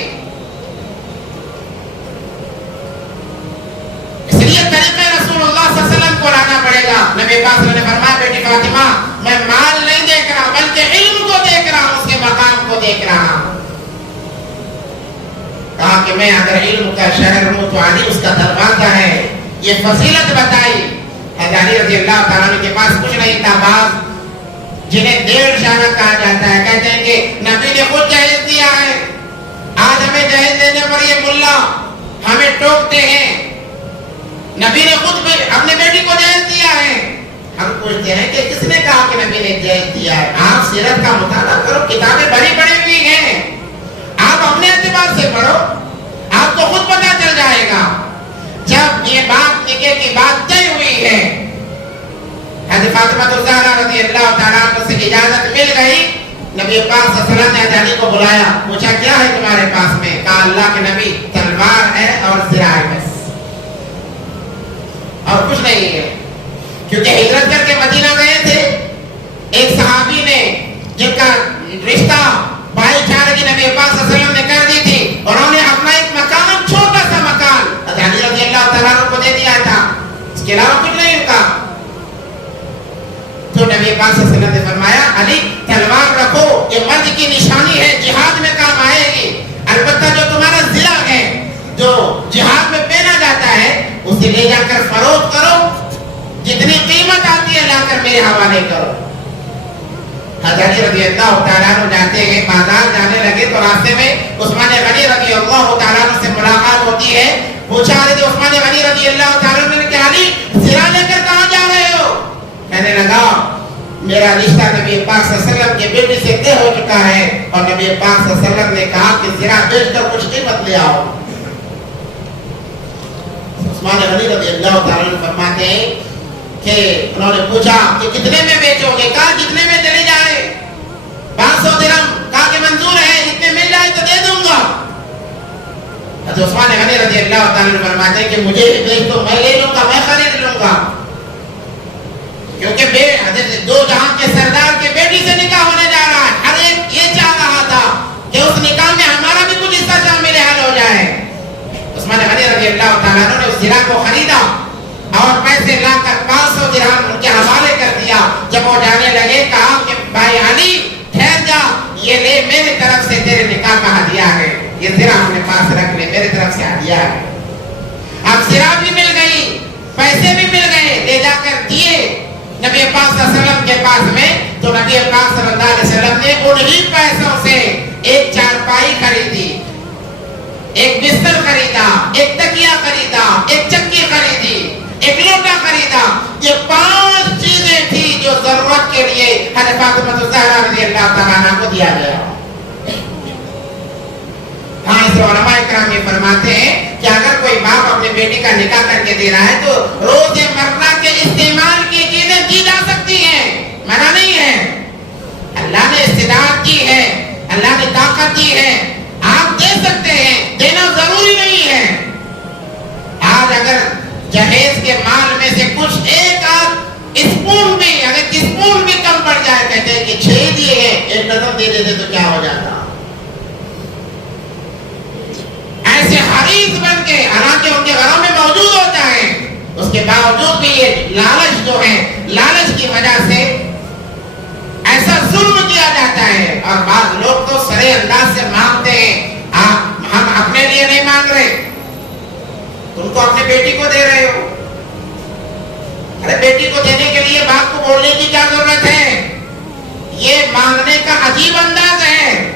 اس لیے طریقے رسول اللہ صلی اللہ علیہ وسلم کو لانا پڑے گا۔ نبی پاک نے فرمایا بیٹی فاطمہ میں مال نہیں دیکھ رہا بلکہ علم کو دیکھ رہا ہوں، اس کے مقام کو دیکھ رہا ہوں۔ کہا کہ میں اگر علم کا شہر ہوں تو علی اس کا دروازہ ہے، یہ فضیلت بتائی۔ حضرت علی رضی اللہ تعالیٰ عنہ کے پاس کچھ نہیں تھا، بعض جنہیں دیڑھ شانہ کہا جاتا ہے کہتے ہیں کہ نبی نے خود جہیز دیا ہے، آج ہمیں جہیز دینے پر یہ ملا ہمیں ٹوکتے ہیں، نبی نے خود اپنے بیٹی کو جہیز دیا ہے۔ ہم پوچھتے ہیں کہ کس نے کہا کہ نبی نے جہیز دیا ہے؟ آپ سیرت کا مطالعہ کرو، کتابیں بڑی پڑھی ہوئی ہیں، آپ اپنے اعتبار سے پڑھو، آپ کو خود پتہ چل جائے گا۔ جب یہ بات نکاح کی بات طے ہوئی ہے، حضرت فاطمہ الزہرا رضی اللہ تعالیٰ عنہ سے اجازت مل گئی، نبی پاک صلی اللہ علیہ وسلم نے حضرت علی کو بلایا، پوچھا کیا ہے تمہارے پاس میں؟ کہا اللہ کے نبی تلوار ہے اور زرہ ہے بس، اور کچھ نہیں ہے. کیونکہ ہجرت کر کے مدینہ گئے تھے. ایک صحابی نے جن کا رشتہ بھائی چارے کی نبی پاک صلی اللہ علیہ وسلم نے کر دی تھی, انہوں نے اپنا ایک مکان, چھوٹا سا مکان علی رضی اللہ تعالیٰ عنہ کو دے دیا تھا. اس کے علاوہ کچھ نہیں ان کا. تو نبی پاک صلی اللہ علیہ وسلم نے فرمایا علی تلوار رکھو, یہ مرد کی نشانی ہے, جہاد میں کام آئے گی. البتہ جو تمہارا ضلع ہے جو جہاد میں پہنا جاتا ہے اسے لے جا کر فروخت کرو, جتنی قیمت آتی ہے لا کر میرے حوالے کرو. حضرت علی رضی اللہ تعالیٰ عنہ جاتے ہیں, بازار جانے لگے تو راستے میں عثمان غنی رضی اللہ تعالیٰ عنہ سے ملاقات ہوتی ہے. پوچھا حضرت عثمان غنی رضی اللہ تعالیٰ عنہ نے کہ علی زرہ لے کر کہاں جا رہے ہو؟ کہنے لگا میرا رشتہ نبی پاک صلی اللہ علیہ وسلم کی بیٹی سے طے ہو چکا ہے, اور نبی پاک صلی اللہ علیہ وسلم نے کہا کہ زرہ بیچ کر کچھ قیمت لے آؤ. عثمان غنی رضی اللہ تعالیٰ عنہ فرماتے ہیں کہ انہوں نے پوچھا کہ کتنے میں بیچو گے؟ کہا جتنے میں چلی جائے. 500 درہم. کہا کہ منظور ہے, جتنے مل جائے تو دے دوں گا. حضرت عثمان غنی رضی اللہ تعالیٰ عنہ فرماتے ہیں کہ مجھے بیچ تو میں لے لوں گا, میں خرید لوں گا. کیونکہ حضرت دو جہاں کے سردار کے بیٹی سے نکاح ہونے جا رہا ہے. ہر ایک یہ چاہ رہا تھا کہ اس نکاح میں ہمارا بھی کچھ حصہ شامل حال ہو جائے. عثمان غنی رضی اللہ تعالیٰ عنہ نے اس زرہ کو خریدا اور پیسے لا کر 500 درہم ان کے حوالے کر دیا. جب وہ جانے لگے کہا کہ بھائی علی ٹھہر جا, یہ لے میرے طرف سے تیرے نکاح کا ہدیہ ہے, یہ زرہ اپنے پاس رکھ لے, میرے طرف سے ہدیہ ہے. اب زرہ بھی مل گئی, پیسے بھی مل گئے, لے جا کر دیے نبی پاک صلی اللہ علیہ وسلم کے پاس میں. تو نبی پاک صلی اللہ علیہ وسلم نے انہی پیسوں سے ایک چارپائی خریدی, ایک بستر خریدا, ایک تکیہ خریدا, ایک چکی خریدی, ایک لوٹا خریدا. یہ 5 چیزیں تھی جو ضرورت کے لیے حضرت فاطمہ الزہرا رضی اللہ تعالیٰ عنہا کو دیا گیا. ہاں اس علماء کرام یہ فرماتے ہیں کہ اگر کوئی باپ اپنے بیٹی کا نکاح کر کے دے رہا ہے تو روز مرہ کے استعمال کی چیزیں دی جا سکتی ہیں, منع نہیں ہے. اللہ نے استطاعت کی ہے, اللہ نے طاقت دی ہے, آپ دے سکتے ہیں, دینا ضروری نہیں ہے. آج اگر جہیز کے مال میں سے کچھ ایک آدھ اسپون بھی, اگر اسپون بھی کم پڑ جائے, کہتے ہیں کہ 6 دیے ہیں, 1 ڈزن دے دیتے تو کیا ہو جاتا. ایسے حریص بن کے, حالانکہ ان کے گھروں میں موجود ہوتا ہے, اس کے باوجود بھی یہ لالچ جو ہے, لالچ کی وجہ سے ایسا ظلم کیا جاتا ہے. اور بعض لوگ تو سرے انداز سے مانگتے ہیں, ہم اپنے لیے نہیں مانگ رہے, تم تو اپنے بیٹی کو دے رہے ہو. ارے بیٹی کو دینے کے لیے باپ کو بولنے کی کیا ضرورت ہے؟ یہ مانگنے کا عجیب انداز ہے.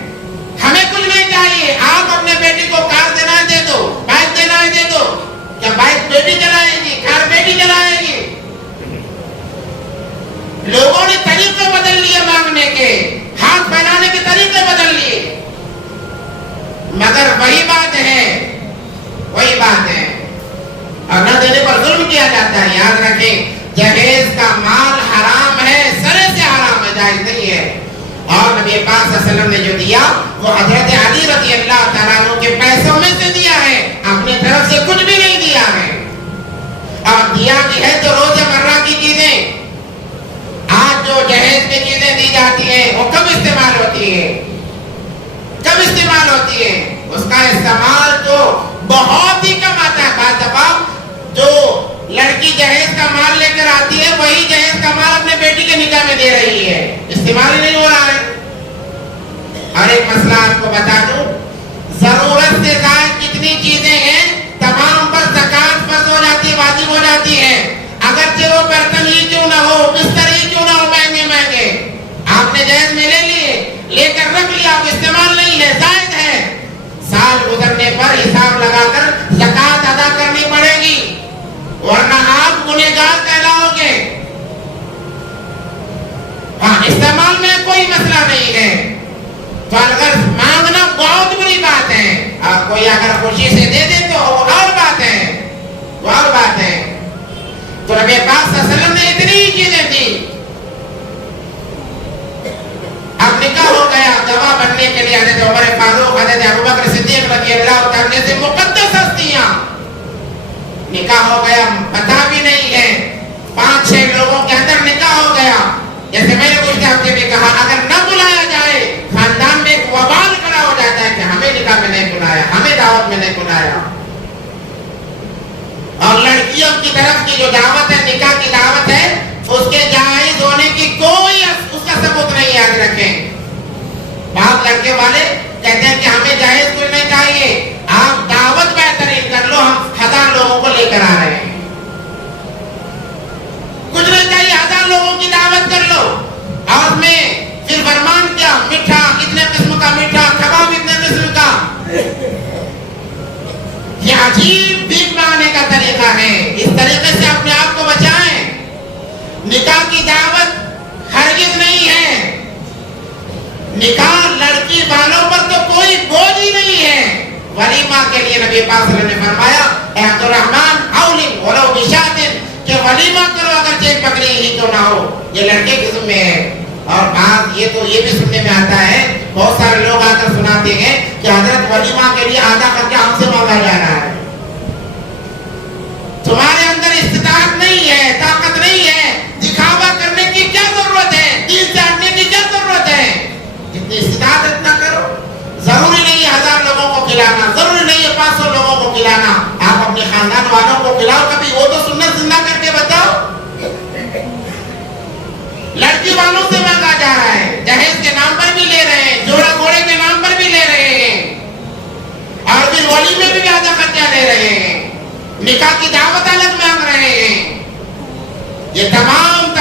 ہمیں کچھ نہیں چاہیے, آپ اپنے بیٹی کو کار دینا ہے دے دو, بائک دینا ہے دے دو. کیا بائک بیٹی چلائے گی, کار بیٹی چلائے گی؟ لوگوں نے طریقے بدل لیے مانگنے کے, ہاتھ پھیلانے کے طریقے بدل لیے. مگر وہی بات ہے, وہی بات ہے, اور نہ دینے پر ظلم کیا جاتا ہے. یاد رکھیں جہیز کا مال حرام ہے, سرے سے حرام ہے, جائز نہیں ہے. اور نبی پاک صلی اللہ علیہ وسلم نے جو دیا وہ حضرت علی رضی اللہ تعالیٰ عنہ کے پیسوں میں سے دیا ہے, اپنے طرف سے کچھ بھی نہیں دیا ہے. اور دیا بھی ہے تو روز مرہ کی چیزیں. آج جو جہیز میں چیزیں دی جاتی ہیں وہ کب استعمال ہوتی ہے, کب استعمال ہوتی ہے؟ اس کا استعمال تو بہت ہی کم آتا ہے. بعض دفعہ جو لڑکی جہیز کا مال لے کر آتی ہے وہی جہیز کا مال اپنے بیٹی کے نکاح میں دے رہی ہے, استعمال ہی نہیں ہو رہا ہے. اور ایک مسئلہ آپ کو بتا دوں, ضرورت سے زائد جتنی چیزیں ہیں تمام پر زکات فرض ہو جاتی ہے, واجب ہو جاتی ہے. اگرچہ وہ برتن ہی کیوں نہ ہو, بستر ہی کیوں نہ ہو مہنگے مہنگے, آپ نے جہیز میں لے لیے, لے کر رکھ لیا, اب استعمال نہیں ہے, زائد ہے. سال گزرنے پر حساب لگا کر زکات ادا کرنی پڑے گی, ورنہ آپ گنہگار کہلاؤ گے. ہاں استعمال میں کوئی مسئلہ نہیں ہے, تو اگر مانگنا بہت بڑی بات ہے, آپ کوئی اگر خوشی سے دے دے تو وہ اور بات ہے, وہ اور بات ہے. تو نبی پاک صلی اللہ علیہ وسلم نے اتنی چیزیں دی. اب نکاح ہو گیا, گواہ بننے کے لیے حضرت عمر فاروق, حضرت ابوبکر صدیق رضی اللہ تعالیٰ سے مقدس ہستیاں. نکاح ہو گیا, پتہ بھی نہیں 5-6 لوگوں کے اندر نکاح ہو گیا. جیسے میں نے گزشتہ ہفتے میں کہا اگر نہ بلایا جائے خاندان میں ایک وبال کھڑا ہو جاتا ہے کہ ہمیں نکاح میں نہیں بلایا, ہمیں دعوت میں نہیں بلایا. اور لڑکیوں کی طرف کی جو دعوت ہے, نکاح کی دعوت ہے, اس کے جائز ہونے کی کوئی اس کا ثبوت نہیں. یاد رکھیں, بعض لڑکے والے کہتے ہیں کہ ہمیں جائز کچھ نہیں چاہیے, آپ دعوت بہترین کر لو, ہم 1000 لوگوں کو لے کر آ رہے ہیں. کچھ نہیں چاہیے, 1000 لوگوں کی دعوت کر لو. اور میں پھر فرمان کیا, میٹھا اتنے قسم کا میٹھا, کباب اتنے قسم کا. یہ عجیب بھیک مانگنے کا طریقہ ہے. اس طریقے سے اپنے آپ کو بچائیں. نکاح کی دعوت ہرگز نہیں ہے. نکاح لڑکی والوں پر تو کوئی بوجھ ہی نہیں ہے. ولیمہ کے لیے نبی پاک صلی اللہ علیہ وسلم نے فرمایا اے عبد الرحمن اولم ولو بشاتن, کہ ولیمہ کرو اگر ایک بکری ہی تو نہ ہو. یہ لڑکے کے ذمہ ہے. اور بعض یہ بھی سننے میں آتا ہے, بہت سارے لوگ آ کر سناتے ہیں کہ حضرت ولیمہ کے لیے آدھا کر کے ہم سے مانگا جا رہا ہے. تمہارے اندر استطاعت نہیں ہے, طاقت نہیں ہے, دکھاوا کرنے کی کیا ضرورت ہے, دین سے ہٹنے کی کیا ضرورت ہے. جتنی استطاعت اتنا کرو. ضروری نہیں ہے 1000 لوگوں کو کھلانا, ضروری نہیں ہے 500 لوگوں کو کھلانا. آپ اپنے خاندان والوں کو کھلاؤ کبھی, وہ تو سنت زندہ کر کے بتاؤ. لڑکی والوں سے مانگا جا رہا ہے, جہیز کے نام پر بھی لے رہے ہیں, جوڑا گھوڑے کے نام پر بھی لے رہے ہیں, اور پھر ولی میں بھی آدھا خرچہ لے رہے ہیں, نکاح کی دعوت الگ مانگ رہے ہیں. یہ تمام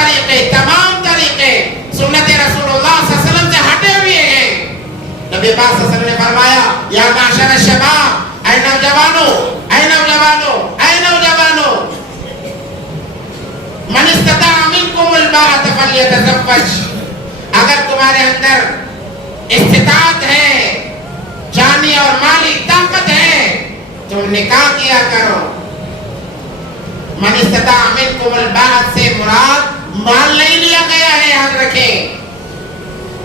طریقے سنت رسول اللہ صلی اللہ علیہ وسلم سے ہٹے ہوئے ہیں. نبی پاک صلی اللہ علیہ وسلم نے فرمایا یا معاشر الشباب, اے نوجوانوں, من استطاع منکم الباءۃ فلیتزوج. اگر تمہارے اندر استطاعت ہے, جانی اور مالی طاقت ہے, تم نکاح کیا کرو. من استطاع منکم الباءۃ سے مراد مال نہیں لیا گیا ہے, یاد رکھیں.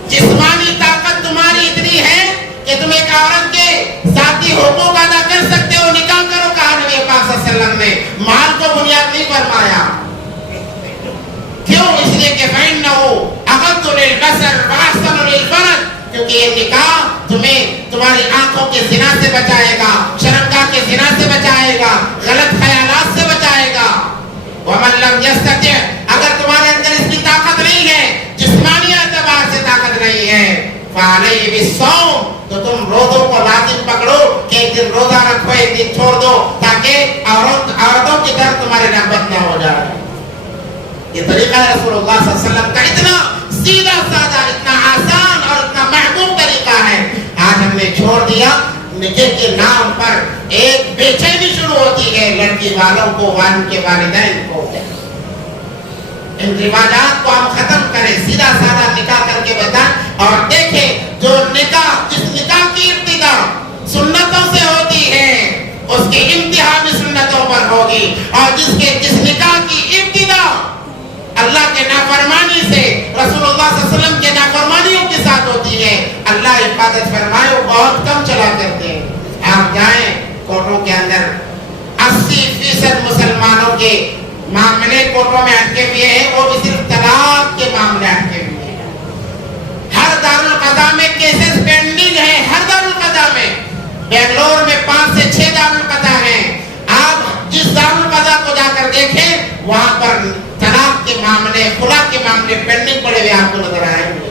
جسمانی طاقت تمہاری اتنی ہے کہ تم ایک عورت کے ذاتی حقوق ادا کر سکتے ہو, نکاح کرو, کہا نبی پاک صلی اللہ علیہ وسلم نے. مال کو بنیاد نہیں فرمایا. کیوں؟ اس لیے کہ فَإِنَّهُ أَغَضُّ لِلْبَصَرِ وَأَحْسَنُ لِلْفَرْجِ, کیونکہ یہ نکاح تمہیں تمہاری آنکھوں کے زنا سے بچائے گا, شرمگاہ کے زنا سے بچائے گا, غلط خیالات سے بچائے گا. وَمَن لَمْ يَسْتَطِعْ, اگر تمہارے اندر اس کی طاقت نہیں ہے, جسمانی اعتبار سے طاقت نہیں ہے, فَعَلَيْهِ بِالصَّوْمِ, تو تم روزوں کو لازم پکڑو کہ ایک دن روزہ رکھو, ایک دن چھوڑ دو, تاکہ عورتوں کی طرف تمہاری رغبت نہ ہو جائے. یہ طریقہ رسول اللہ صلی اللہ علیہ وسلم کا اتنا سیدھا سادہ, اتنا آسان اور اتنا محبوب طریقہ ہے. آج ہم نے چھوڑ دیا. نکاح کے نام پر ایک بے چینی شروع ہوتی ہے لڑکی والوں کو, ان کے والدین کو. ان روایات کو ہم ختم کریں, سیدھا سادہ نکاح کر کے بتائیں. اور دیکھیں جو نکاح, جس نکاح کی ابتدا سنتوں سے ہوتی ہے, اس کی انتہا بھی سنتوں پر ہوگی. اور جس نکاح کی ابتدا اللہ کے نافرمانی سے, رسول اللہ صلی اللہ علیہ وسلم کے نافرمانیوں کے ساتھ ہوتی ہے, اللہ حفاظت فرمائے, وہ بہت کم چلا کرتے ہیں. آپ جائیں کورٹوں کے اندر, 80% مسلمانوں کے معاملے کورٹوں میں اٹکے ہوئے ہیں, وہ بھی صرف طلاق کے معاملے اٹکے ہوئے ہیں. ہر دارالقضا میں کیسز پینڈنگ ہے, ہر دارالقضا میں. بنگلور میں 5 سے 6 دارالقضا ہیں. آپ جس دارالقضا کو جا کر دیکھیں, وہاں پر طلاق کے معاملے, خلا کے معاملے پینڈنگ پڑے ہوئے آپ کو نظر آئے ہوئے.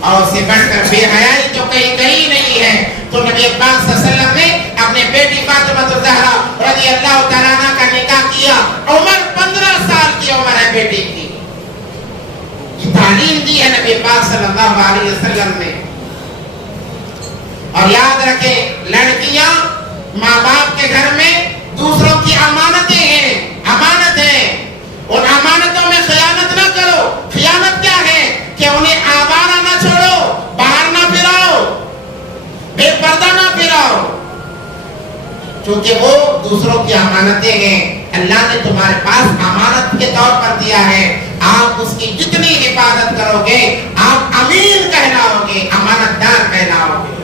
اور اسے بڑھ کر بے حیائی جو کہیں نہیں ہے. تو نبی پاک صلی اللہ علیہ وسلم نے اپنے بیٹی فاطمہ الزہرا رضی اللہ تعالیٰ عنہ کا نکاح کیا. عمر 15 سال کی عمر ہے بیٹی کی. تعلیم دی ہے نبی پاک صلی اللہ علیہ وسلم نے. اور یاد رکھیں, لڑکیاں ماں باپ کے گھر میں دوسروں کی امانتیں ہیں, امانت ہے. ان امانتوں میں خیانت نہ کرو. خیانت کیا ہے کہ انہیں آوارہ نہ چھوڑو, باہر نہ پھراؤ, بے پردہ نہ پھراؤ, چونکہ وہ دوسروں کی امانتیں ہیں. اللہ نے تمہارے پاس امانت کے طور پر دیا ہے. آپ اس کی جتنی حفاظت کرو گے, آپ امین کہلاؤ گے, امانت دار کہلاؤ گے.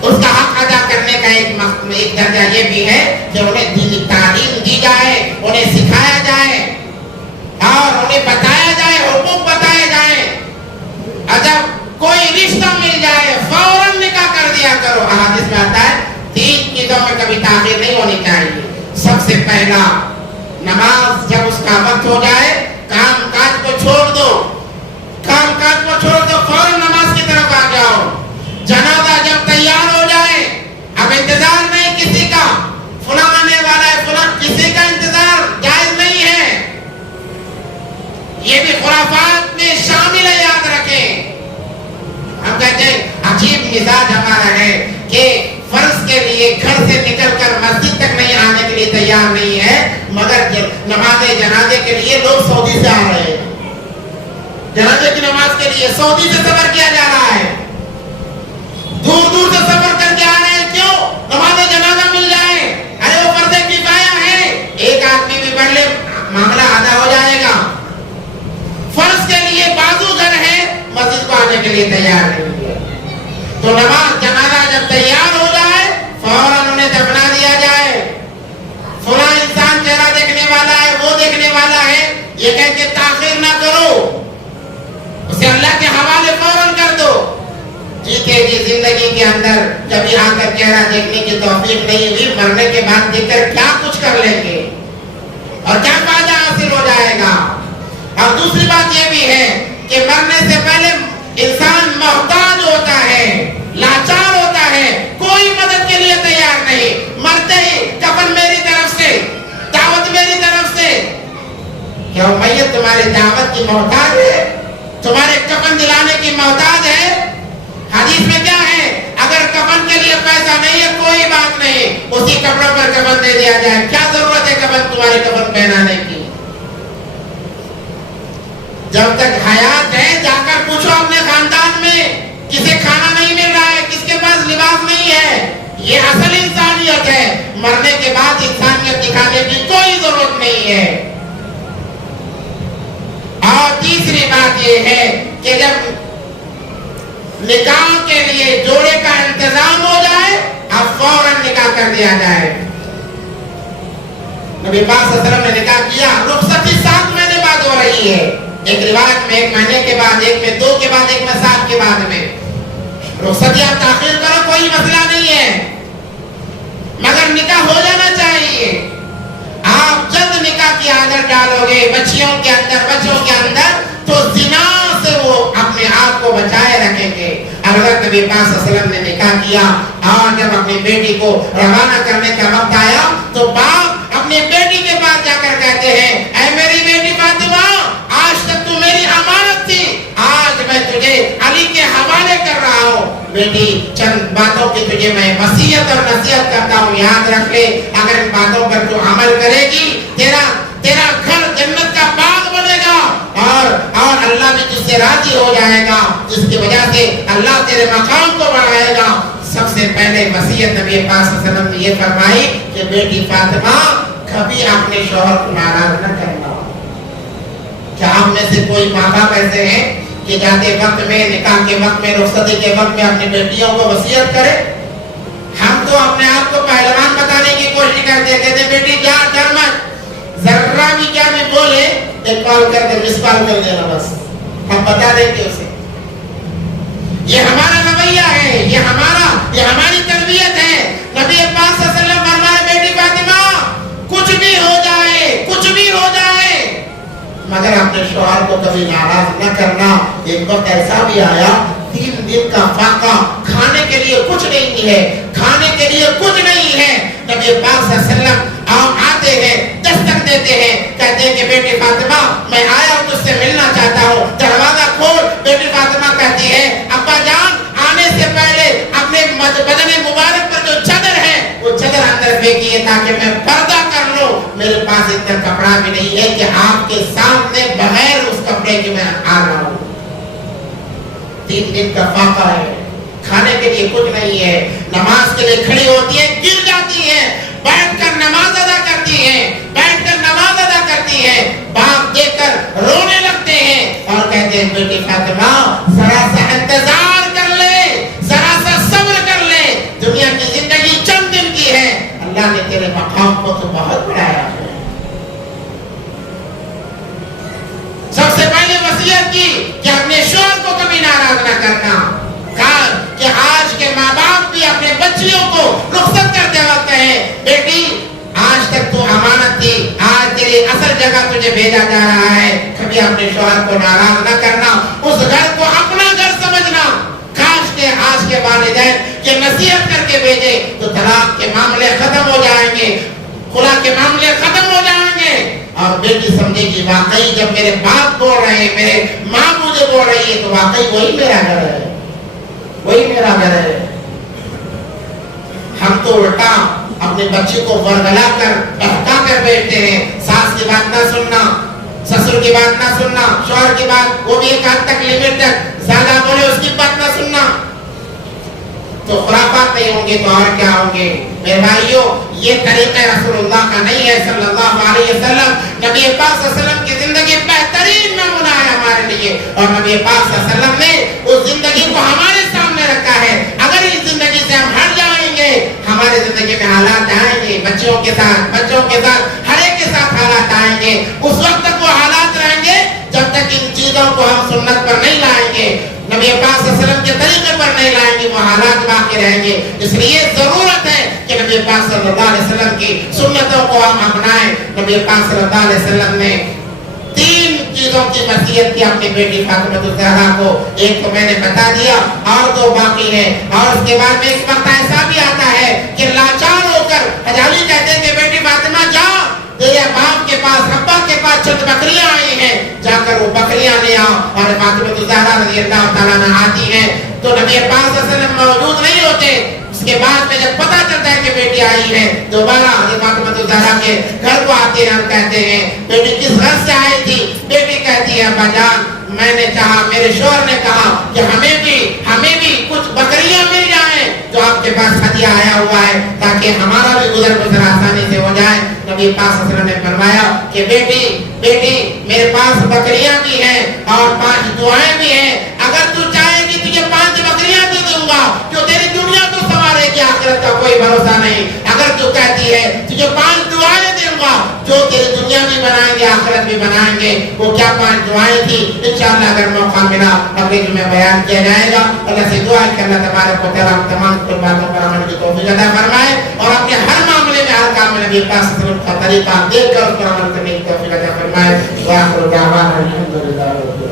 اس کا حق ادا کرنے کا ایک درجہ یہ بھی ہے کہ انہیں دینی تعلیم دی جائے، انہیں سکھایا جائے اور انہیں بتایا جائے، حقوق بتائے جائیں۔ جب کوئی رشتہ مل جائے فوراً نکاح کر دیا کرو۔ احادیث میں آتا ہے 3 چیزوں میں کبھی تاخیر نہیں ہونی چاہیے۔ سب سے پہلا، نماز جب اس کا وقت ہو جائے کام کاج کو چھوڑ دو، کام کاج کو چھوڑ دو، فوراً نماز کی طرف آ جاؤ۔ جنازہ جب تیار ہو جائے، اب انتظار نہیں کسی کا، فلاں آنے والا ہے فلاں، کسی کا انتظار جائز نہیں ہے۔ یہ بھی خرافات میں شامل ہے، یاد رکھیں۔ ہم کہتے ہیں عجیب مزاج ہمارا ہے کہ فرض کے لیے گھر سے نکل کر مسجد تک نہیں آنے کے لیے تیار نہیں ہے، مگر نماز جنازے کے لیے لوگ سعودی سے آ رہے ہیں۔ جنازے کی نماز کے لیے سعودی سے سفر کیا جا رہا ہے، دور دور سے سفر کر کے آ رہے ہیں۔ کیوں؟ نماز جنازہ مل جائے۔ ارے وہ فرض کفایہ ہے، ایک آدمی بھی پڑھ لے معاملہ آدھا ہو جائے گا۔ فرض کے لیے بازو گھر ہے، مسجد کو آنے کے لیے تیار نہیں ہے، تو نماز جنازہ جب تیار ہو جائے فوراً انہیں دفنا دیا جائے۔ فلاں انسان چہرہ دیکھنے والا ہے، وہ دیکھنے والا ہے، یہ کہہ کے تاخیر نہ کرو، اسے اللہ کے حوالے فوراً کر دو۔ جیتے جی زندگی کے اندر کبھی آ کر چہرہ دیکھنے کی توفیق نہیں ہوئی، مرنے کے بعد دیکھ کر کیا کچھ کر لیں گے اور کیا فائدہ حاصل ہو جائے گا۔ اور دوسری بات یہ بھی ہے کہ مرنے سے پہلے انسان محتاج ہوتا ہے، لاچار ہوتا ہے، کوئی مدد کے لیے تیار نہیں۔ مرتے ہی کفن میری طرف سے، دعوت میری طرف سے۔ کیا میت تمہاری دعوت کی محتاج ہے؟ تمہارے کفن دلانے کی محتاج ہے؟ حدیث میں کیا ہے؟ اگر کفن کے لیے پیسہ نہیں ہے کوئی بات نہیں، اسی کپڑوں پر کفن دے دیا جائے، کیا ضرورت ہے کفن تمہارے کفن پہنانے کی؟ جب تک حیات ہے جا کر پوچھو اپنے خاندان میں، کسے کھانا نہیں مل رہا ہے، کس کے پاس لباس نہیں ہے۔ یہ اصل انسانیت ہے۔ مرنے کے بعد انسانیت دکھانے کی کوئی ضرورت نہیں ہے۔ اور تیسری بات یہ ہے کہ جب نکاح کے لیے جوڑے کا انتظام ہو جائے اب فوراً نکاح کر دیا جائے۔ نبی پاک صلی اللہ علیہ وسلم نے نکاح کیا، رخصتی 7 مہینے بعد ہو رہی ہے۔ ایک روایت میں 1 مہینے کے بعد، ایک میں 2 کے بعد، ایک میں 7 کے بعد میں۔ رخصتی آپ تاخیر کرو کوئی مسئلہ نہیں ہے، مگر نکاح ہو جانا چاہیے۔ آپ جلد نکاح کی عادت ڈالو گے بچیوں کے اندر تو زنا سے وہ اپنے آپ کو بچائے رکھیں گے۔ حضرت نبی پاک صلی اللہ علیہ وسلم نے نکاح کیا اور جب اپنی بیٹی کو روانہ کرنے کا وقت آیا تو باپ اپنی بیٹی کے پاس جا کر کہتے ہیں، اے میری بیٹی فاطمہ، آج تک تو میری امانت تھی، آج میں تجھے علی کے حوالے کر رہا ہوں۔ بیٹی چند باتوں کی تجھے میں وصیت اور نصیحت کرتا ہوں، یاد رکھ لے، اگر ان باتوں پر تو عمل کرے گی تیرا گھر جنت کا باغ بنے گا اور اللہ بھی تجھ سے راضی ہو جائے گا، جس کی وجہ سے اللہ تیرے مقام کو بڑھائے گا۔ سب سے پہلے وصیت نبی پاک صلی اللہ علیہ وسلم نے یہ فرمائی کہ بیٹی فاطمہ کبھی اپنے شوہر کو ناراض نہ کرنا۔ کیا آپ میں سے کوئی ماں باپ ایسے ہیں کہ جاتے وقت میں، نکاح کے وقت میں، رخصتی کے وقت میں اپنی بیٹیوں کو وصیت کرے؟ ہم تو اپنے آپ کو پہلوان بتانے کی کوشش کرتے کہتے بیٹی جا ڈر مت، ذرا بھی کیا بھی بولے ایک کال کر کے مس کال کر دینا، بس ہم بتا دیں گے اسے۔ یہ ہمارا رویہ ہے، یہ ہماری تربیت ہے۔ نبی پاک صلی اللہ علیہ وسلم فرمائے بیٹی فاطمہ کچھ بھی ہو جائے مگر اپنے شوہر کو کبھی ناراض نہ کرنا۔ ایک وقت ایسا بھی آیا 3 دن کا فاقہ، کھانے کے لیے کچھ نہیں ہے، نبی پاک صلی اللہ علیہ وسلم آتے ہیں، دستک دیتے ہیں، کہتے ہیں کہ بیٹی فاطمہ میں آیا ہوں تجھ سے ملنا چاہتا ہوں، دروازہ کھول۔ بیٹی فاطمہ کہتی ہے ابا جان آنے سے پہلے اپنے بدن مبارک پر جو چادر ہے وہ چادر اندر پھینکیے تاکہ میں پردہ کر لوں، میرے پاس اتنا کپڑا بھی نہیں ہے کہ آپ کے سامنے بغیر اس کپڑے کے میں آ رہا ہوں۔ 3 دن کا فاقہ ہے، کھانے کے لیے کچھ نہیں ہے، نماز کے لیے کھڑی ہوتی ہے گر جاتی ہے، بیٹھ کر نماز ادا کرتی ہے، باپ دیکھ کر رونے لگتے ہیں اور کہتے ہیں بیٹی فاطمہ ذرا سا انتظار کر لے، ذرا سا صبر کر لے، دنیا کی زندگی چل تیرے مقام کو تو بہت بڑھایا ہے. سب سے پہلے وصیت کی کہ اپنے شوہر کو کبھی ناراض نہ کرنا. کہا کہ آج کے ماں باپ بھی اپنے بچیوں کو رخصت کرتے وقت کہے بیٹی آج تک تو امانت تھی, آج تیری اصل جگہ تجھے بھیجا جا رہا ہے, کبھی اپنے شوہر کو ناراض نہ کرنا, اس گھر کو اپنا گھر سمجھنا. کاش کے آج کے والدین کہ نصیحت کر کے بھیجے تو طلاق کے معاملے ختم ہو جائیں گے, خلا کے معاملے ختم ہو جائیں گے, اور بیٹی سمجھے کہ واقعی جب میرے باپ بول رہے ہیں, میرے ماں مجھے بول رہی ہے, تو واقعی وہی میرا گھر ہے, وہی میرا گھر ہے. ہم تو الٹا اپنے بچے کو ورگلا کر بہکا کر بیٹھتے ہیں. ساس کی بات نہ سننا, سسر کی بات نہ سننا, شوہر کی بات وہ بھی ایک حد تک لمٹ تک, زیادہ بولے اس کی بات نہ سننا. تو خرافات نہیں ہوں گے تو اور کیا ہوں گے. میرے بھائیوں, یہ طریقہ رسول اللہ کا نہیں ہے صلی اللہ علیہ وسلم. نبی پاک صلی اللہ علیہ وسلم کی زندگی بہترین نمونہ ہے ہمارے لیے, اور نبی پاک صلی اللہ علیہ وسلم نے اس زندگی کو ہمارے سامنے رکھا ہے. اگر اس زندگی سے ہم ہٹ جائیں گے, ہمارے زندگی میں حالات آئیں گے, بچوں کے ساتھ ہر ایک کے ساتھ حالات آئیں گے. اس وقت تک وہ حالات رہیں گے جب تک ان چیزوں کو ہم سنت پر نہیں لائیں گے, نبی پاک صلی اللہ علیہ وسلم کے طریقے پر نہیں لائیں گے, وہ حالات باقی رہیں گے. اس لیے ضرورت ہے کہ نبی پاک صلی اللہ علیہ وسلم کی سنتوں کو ہم اپنائیں. نبی پاک صلی اللہ علیہ وسلم نے 3 چیزوں کی وصیت کی اپنی بیٹی فاطمہ الزہرا کو. ایک تو میں نے بتا دیا, اور 2 باقی ہیں. اور اس کے بعد میں ایک وقت ایسا بھی آتا ہے کہ لاچار ہو کر حجالی کہتے ہیں کہ بیٹی فاطمہ جا, تیرے باپ کے پاس, ابا کے پاس چند بکریاں آئی ہیں, جا کر وہ بکریاں لے آؤ. اور فاطمہ الزہرا رضی اللہ تعالیٰ عنہ آتی ہیں تو نبی پاک صلی اللہ علیہ وسلم موجود نہیں ہوتے. اس کے بعد میں جب پتہ چلتا ہے کہ بیٹی آئی ہے, دوبارہ حضرت فاطمہ الزہرا کے گھر کو آتے ہیں. ہم کہتے ہیں بیٹی کس غرض سے آئی تھی؟ بیٹی کہتی ہے ابا جان میں نے چاہا, میرے شوہر نے کہا کہ ہمیں بھی کچھ بکریاں مل جائیں جو آپ کے پاس ہدیہ آیا ہوا ہے, تاکہ ہمارا بھی گزر بسر آسانی سے ہو جائے. نبی پاک صلی اللہ علیہ وسلم نے فرمایا کہ بیٹی میرے پاس بکریاں بھی ہیں اور 5 دعائیں بھی ہیں. اگر تو چاہے گی تجھے 5 بکریاں دے دوں گا, جو تیری دنیا تو سنوارے گی, آخرت کا کوئی بھروسہ نہیں. اگر تو کہتی ہے تجھے 5 دعائیں دوں گا جو تیری دنیا بھی بنائیں گے, آخرت بھی بنائیں گے. وہ کیا 5 دعائیں تھی انشاءاللہ اگر موقع ملا اگلے جمعے بیان کیا جائے گا. اللہ سے دعا ہے کہ اللہ تبارک و تعالیٰ تمام باتوں پر عمل کی توفیق عطا فرمائے, اور اپنے ہر معاملے میں ہر کام میں نبی پاک صلی اللہ علیہ وسلم کا طریقہ دیکھ کر اس پر عمل کرنے کی توفیق عطا فرمائے. وآخر دعوانا الحمدللہ.